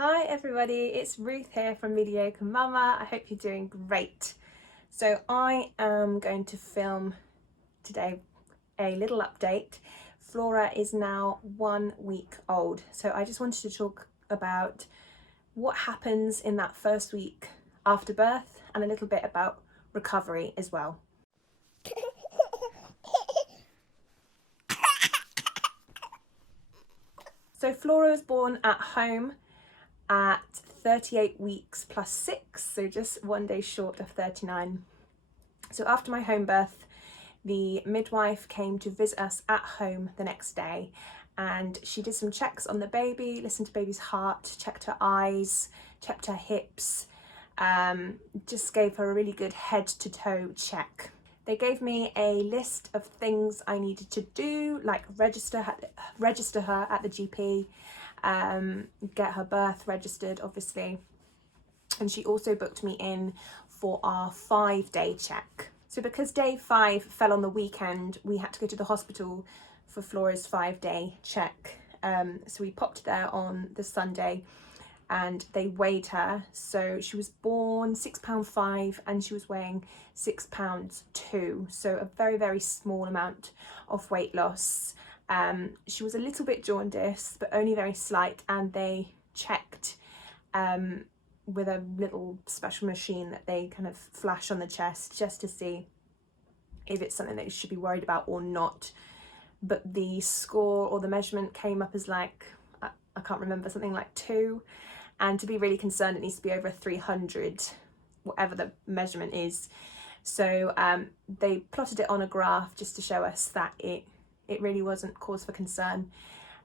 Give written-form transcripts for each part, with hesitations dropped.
Hi everybody, it's Ruth here from Mediocre Mama. I hope you're doing great. So I am going to film today a little update. Flora is now 1 week old, so I just wanted to talk about what happens in that first week after birth and a little bit about recovery as well. So Flora was born at home at 38 weeks plus 6, so just 1 day short of 39. So after my home birth, the midwife came to visit us at home the next day, and she did some checks on the baby, listened to baby's heart, checked her eyes, checked her hips, just gave her a really good head to toe check. They gave me a list of things I needed to do, like register her at the GP, get her birth registered, obviously. And she also booked me in for our 5-day check. So because day 5 fell on the weekend, we had to go to the hospital for Flora's 5-day check. So we popped there on the Sunday and they weighed her. So she was born £6.5 and she was weighing £6.2. So a very, very small amount of weight loss. She was a little bit jaundiced, but only very slight, and they checked with a little special machine that they kind of flash on the chest just to see if it's something that you should be worried about or not. But the score or the measurement came up as like, I can't remember, something like 2. And to be really concerned, it needs to be over 300, whatever the measurement is. So they plotted it on a graph just to show us that it really wasn't cause for concern.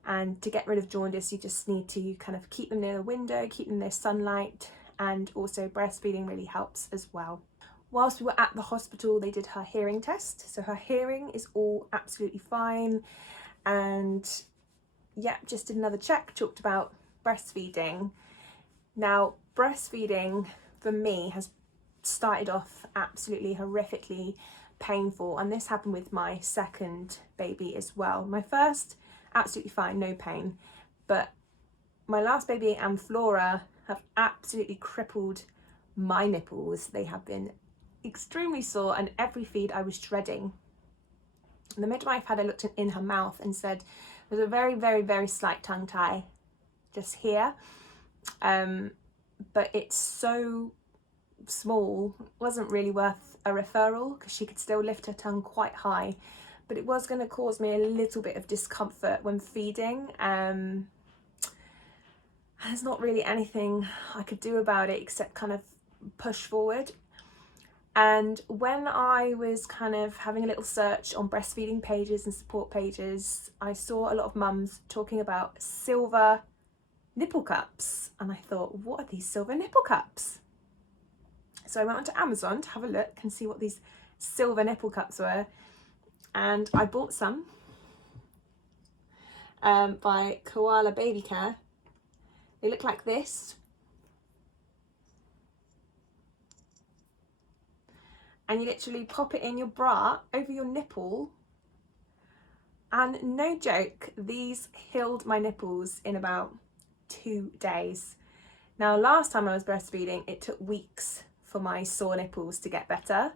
And to get rid of jaundice, you just need to kind of keep them near the window, keep them near sunlight, and also breastfeeding really helps as well. Whilst we were at the hospital, they did her hearing test. So her hearing is all absolutely fine. And yeah, just did another check, talked about breastfeeding. Now, breastfeeding for me has started off absolutely horrifically painful, and this happened with my second baby as well. My first, absolutely fine, no pain, but my last baby and Flora have absolutely crippled my nipples. They have been extremely sore, and every feed I was dreading. And the midwife had a look in her mouth and said there's a very, very, very slight tongue tie just here, but it's so small, it wasn't really worth a referral because she could still lift her tongue quite high, but it was going to cause me a little bit of discomfort when feeding. There's not really anything I could do about it except kind of push forward. And when I was kind of having a little search on breastfeeding pages and support pages, I saw a lot of mums talking about silver nipple cups, and I thought, what are these silver nipple cups? So I went onto Amazon to have a look and see what these silver nipple cups were, and I bought some by Koala Baby Care. They look like this, and you literally pop it in your bra over your nipple, and no joke, these healed my nipples in about 2 days. Now, last time I was breastfeeding, it took weeks for my sore nipples to get better,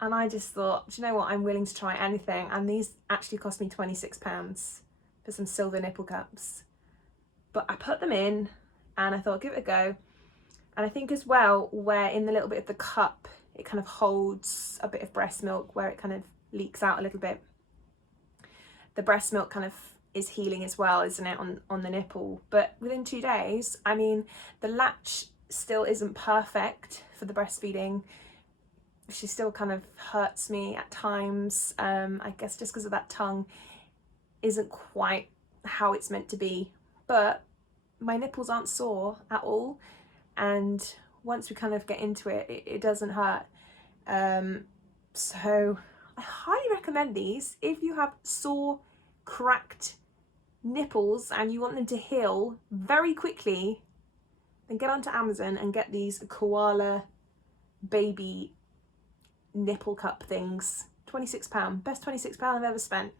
and I just thought, do you know what, I'm willing to try anything. And these actually cost me £26 for some silver nipple cups, but I put them in and I thought, give it a go. And I think as well, where in the little bit of the cup it kind of holds a bit of breast milk, where it kind of leaks out a little bit, the breast milk kind of is healing as well, isn't it, on the nipple. But within 2 days, I mean, the latch still isn't perfect for the breastfeeding. She still kind of hurts me at times, I guess just because of that tongue isn't quite how it's meant to be, but my nipples aren't sore at all, and once we kind of get into it, it doesn't hurt. So I highly recommend these. If you have sore, cracked nipples and you want them to heal very quickly, then get onto Amazon and get these Koala Baby nipple cup things. £26, best £26 I've ever spent.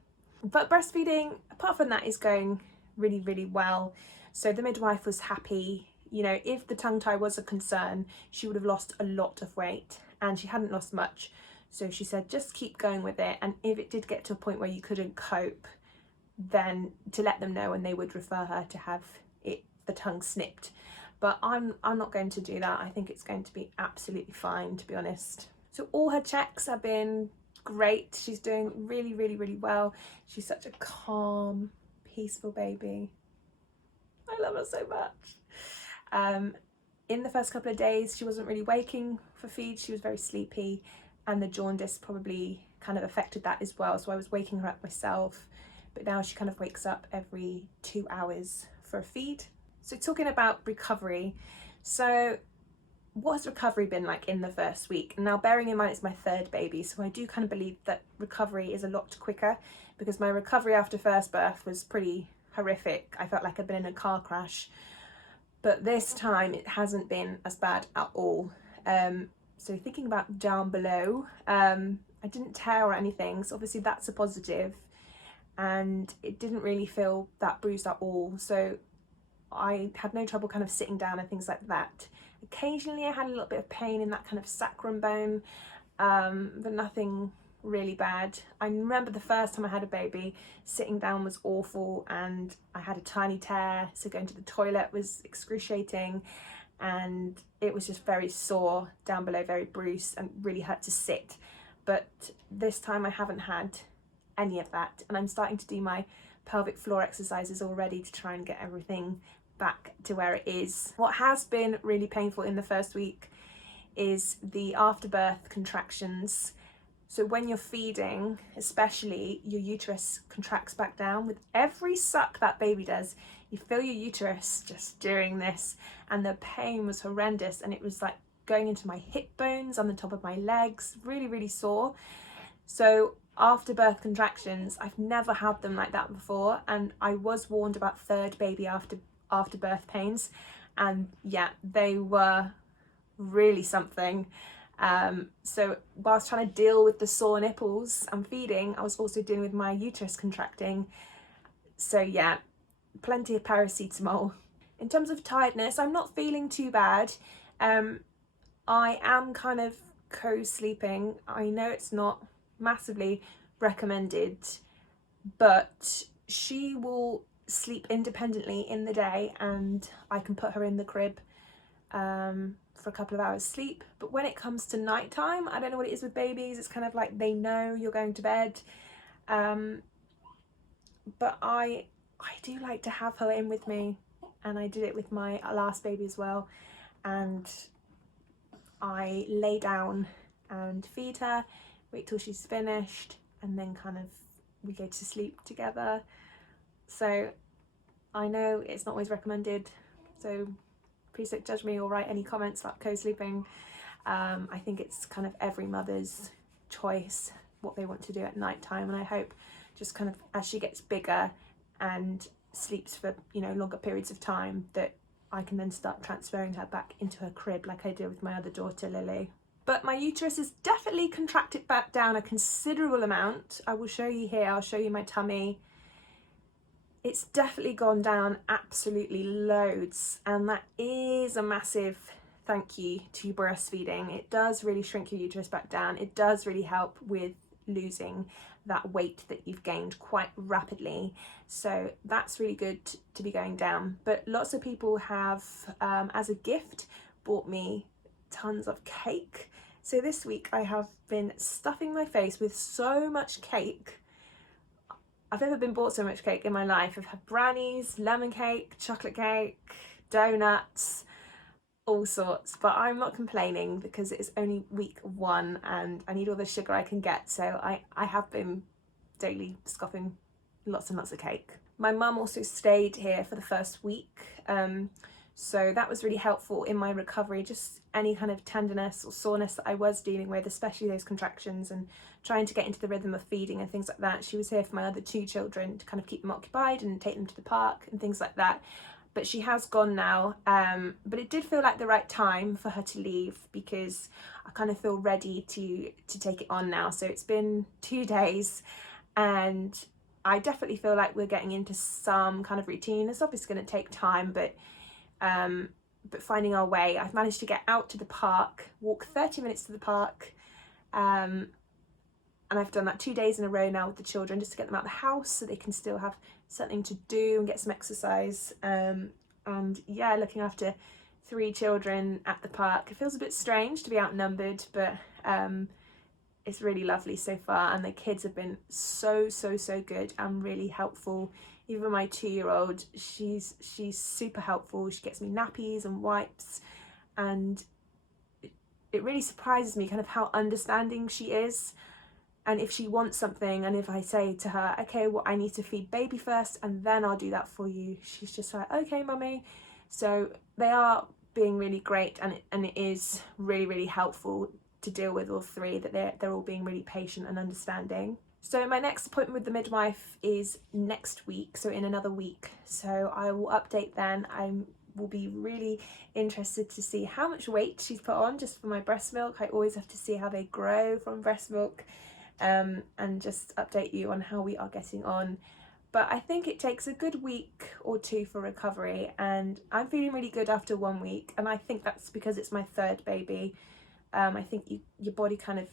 But breastfeeding, apart from that, is going really, really well. So the midwife was happy. you know, if the tongue tie was a concern, she would have lost a lot of weight, and she hadn't lost much. So she said, just keep going with it. And if it did get to a point where you couldn't cope, then to let them know, and they would refer her to have the tongue snipped. But I'm not going to do that. I think it's going to be absolutely fine, to be honest. So all her checks have been great. She's doing really, really, really well. She's such a calm, peaceful baby. I love her so much. In the first couple of days, she wasn't really waking for feed. She was very sleepy, and the jaundice probably kind of affected that as well. So I was waking her up myself, but now she kind of wakes up every 2 hours for a feed. So talking about recovery, so what has recovery been like in the first week? Now, bearing in mind it's my third baby, so I do kind of believe that recovery is a lot quicker, because my recovery after first birth was pretty horrific. I felt like I'd been in a car crash, but this time it hasn't been as bad at all. So thinking about down below, I didn't tear or anything, so obviously that's a positive, and it didn't really feel that bruised at all. So I had no trouble kind of sitting down and things like that. Occasionally I had a little bit of pain in that kind of sacrum bone, but nothing really bad. I remember the first time I had a baby, sitting down was awful, and I had a tiny tear, so going to the toilet was excruciating, and it was just very sore down below, very bruised, and really hurt to sit. But this time I haven't had any of that, and I'm starting to do my pelvic floor exercises already to try and get everything back to where it is. What has been really painful in the first week is the afterbirth contractions. So when you're feeding, especially, your uterus contracts back down. With every suck that baby does, you feel your uterus just doing this, and the pain was horrendous, and it was like going into my hip bones, on the top of my legs, really, really sore. So afterbirth contractions, I've never had them like that before, and I was warned about third baby afterbirth pains, and yeah, they were really something. So whilst trying to deal with the sore nipples and feeding, I was also dealing with my uterus contracting. So yeah, plenty of paracetamol. In terms of tiredness, I'm not feeling too bad. I am kind of co-sleeping. I know it's not massively recommended, but she will sleep independently in the day, and I can put her in the crib for a couple of hours sleep. But when it comes to nighttime, I don't know what it is with babies, it's kind of like they know you're going to bed, but I do like to have her in with me, and I did it with my last baby as well, and I lay down and feed her, wait till she's finished, and then kind of we go to sleep together. So I know it's not always recommended, so please don't judge me or write any comments about co-sleeping. I think it's kind of every mother's choice what they want to do at night time, and I hope just kind of as she gets bigger and sleeps for, you know, longer periods of time, that I can then start transferring her back into her crib like I did with my other daughter Lily. But my uterus has definitely contracted back down a considerable amount. I will show you here, I'll show you my tummy. It's definitely gone down absolutely loads, and that is a massive thank you to breastfeeding. It does really shrink your uterus back down. It does really help with losing that weight that you've gained quite rapidly. So that's really good to be going down. But lots of people have, as a gift, bought me tons of cake. So this week I have been stuffing my face with so much cake. I've never been bought so much cake in my life. I've had brownies, lemon cake, chocolate cake, donuts, all sorts, but I'm not complaining because it's only week 1 and I need all the sugar I can get, so I have been daily scoffing lots and lots of cake. My mum also stayed here for the first week, so that was really helpful in my recovery, just any kind of tenderness or soreness that I was dealing with, especially those contractions and trying to get into the rhythm of feeding and things like that. She was here for my other 2 children to kind of keep them occupied and take them to the park and things like that. But she has gone now, but it did feel like the right time for her to leave because I kind of feel ready to take it on now. So it's been 2 days and I definitely feel like we're getting into some kind of routine. It's obviously going to take time, but but finding our way. I've managed to get out to the park, walk 30 minutes to the park, and I've done that 2 days in a row now with the children, just to get them out of the house so they can still have something to do and get some exercise. And yeah, looking after 3 children at the park, it feels a bit strange to be outnumbered, but it's really lovely so far, and the kids have been so good and really helpful. Even my 2-year-old, she's super helpful. She gets me nappies and wipes, and it really surprises me kind of how understanding she is. And if she wants something, and if I say to her, okay, well, I need to feed baby first and then I'll do that for you, she's just like, okay, mummy. So they are being really great, and it is really helpful to deal with all 3, that they're all being really patient and understanding. So my next appointment with the midwife is next week, so in another week. So I will update then. I will be really interested to see how much weight she's put on just for my breast milk. I always have to see how they grow from breast milk, and just update you on how we are getting on. But I think it takes a good week or 2 for recovery, and I'm feeling really good after 1 week, and I think that's because it's my 3rd baby. I think your body kind of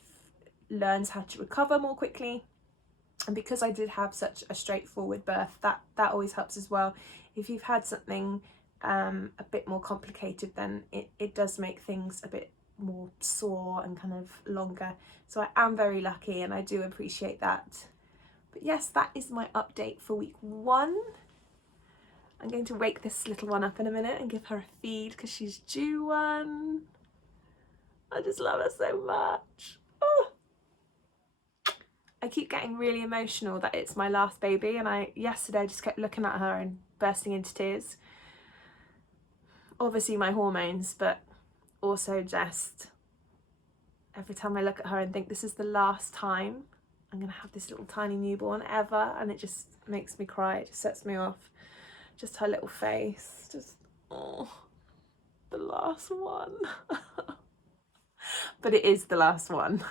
learns how to recover more quickly, and because I did have such a straightforward birth, that always helps as well. If you've had something a bit more complicated, then it does make things a bit more sore and kind of longer. So I am very lucky, and I do appreciate that. But yes, that is my update for week 1. I'm going to wake this little one up in a minute and give her a feed because she's due one. I just love her so much. Oh. I keep getting really emotional that it's my last baby, and yesterday I just kept looking at her and bursting into tears. Obviously my hormones, but also just every time I look at her and think this is the last time I'm gonna have this little tiny newborn ever, and it just makes me cry. It just sets me off. Just her little face, just, oh, the last one. But it is the last one.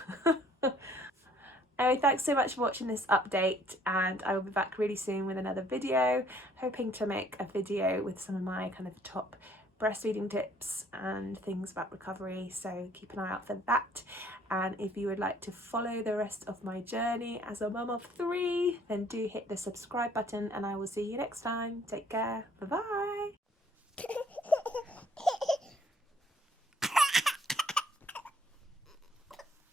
Anyway, thanks so much for watching this update, and I will be back really soon with another video, hoping to make a video with some of my kind of top breastfeeding tips and things about recovery, so keep an eye out for that. And if you would like to follow the rest of my journey as a mum of 3, then do hit the subscribe button, and I will see you next time. Take care. Bye bye.